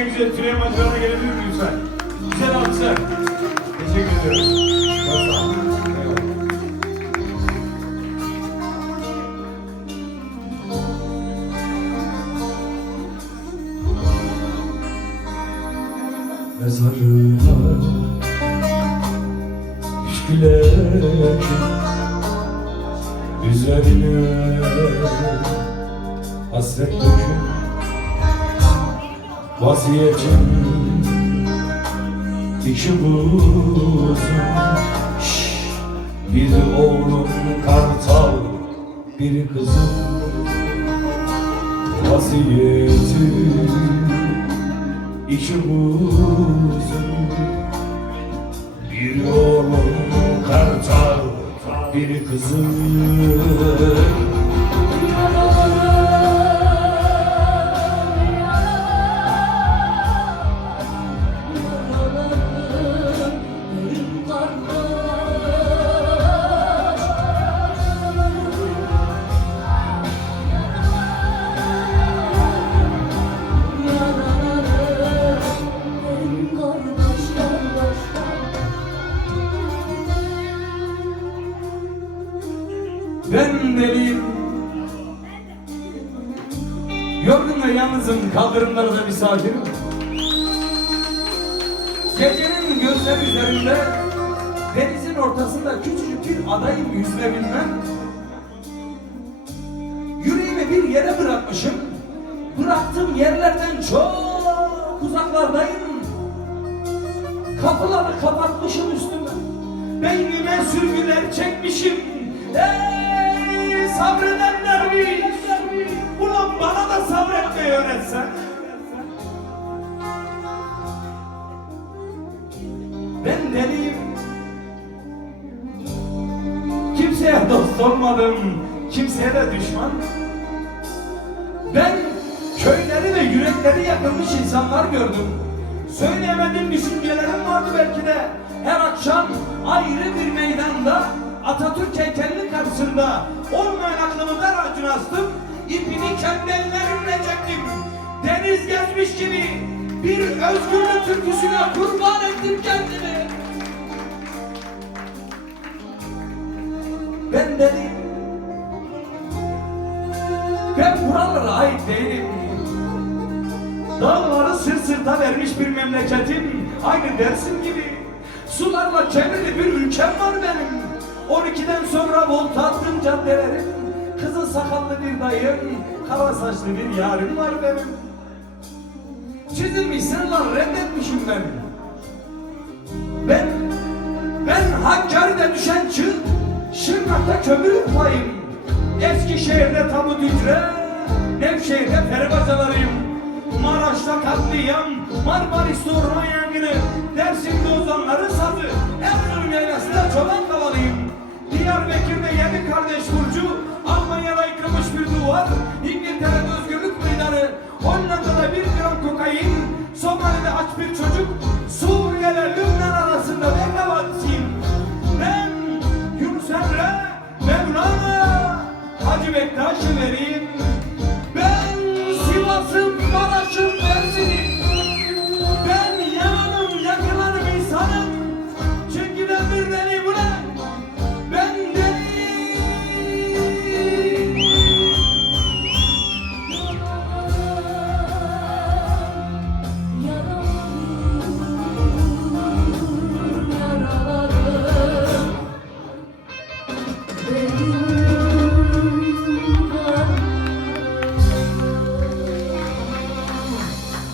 en güzel Tüleyman Can'a gelebilir mi lütfen? Güzel alkışlar. Teşekkür ediyorum. Çok sağ olun. Mezarıma düştüler, üzerine hasret dökün, vasiyetim iki buzun. Bir oğlum kartal, bir kızım, vasiyetim İki buzun, bir oğlum kartal, bir kızım. Ben deliyim, yorgun ve yalnızım, kaldırımlarda misafirim. Gecenin gözleri üzerinde, denizin ortasında küçücük bir adayım, yüzme bilmem. Yüreğimi bir yere bırakmışım, bıraktığım yerlerden çok uzaklardayım. Kapıları kapatmışım üstüme, beynime sürgüler çekmişim. Sabreden derviş, ulan bana da sabretmeyi öğretsen. Ben deliyim, kimseye dost olmadım, kimseye de düşman. Ben köyleri ve yürekleri yakılmış insanlar gördüm. Söyleyemediğim düşüncelerim vardı belki de. Her akşam ayrı bir meydanda, Atatürk heykelinin karşısında olmayan aklımı dar ağacına astım, ipini kendi ellerimle çektim. Deniz gezmiş gibi bir özgürlük türküsüne kurban ettim kendimi. Ben dedim, ben buralara ait değilim. Dağları sırt sırta vermiş bir memleketim, aynı Dersim gibi. Sularla çevrili bir ülkem var benim. 12'den sonra volta attım caddelerin, kızıl sakallı bir dayım, kara saçlı bir yarim var benim. Çizilmiş sınırlar reddetmişim ben. Ben Hakkari'de düşen çığ, Şırnak'ta kömür yuklayım. Eskişehir'de tabut hücre, Nevşehir'de peribacalarıyım. Maraş'ta katliam, Marmaris'te orman yangını, Dersim'de ozanları sazı, Erzurum yaylasında çoban kavalıyım. Diyarbakır'da yedi kardeş Burcu, Almanya'da yıkılmış bir duvar, İngiltere'de özgürlük meydanı, Hollanda'da 1 gram kokain, Somali'de aç bir çocuk, Suriye'yle Lübnan arasında Bekle Vadisi'yim. Ben Yunus Emre, Mevlana, Hacı Bektaş-ı Veli.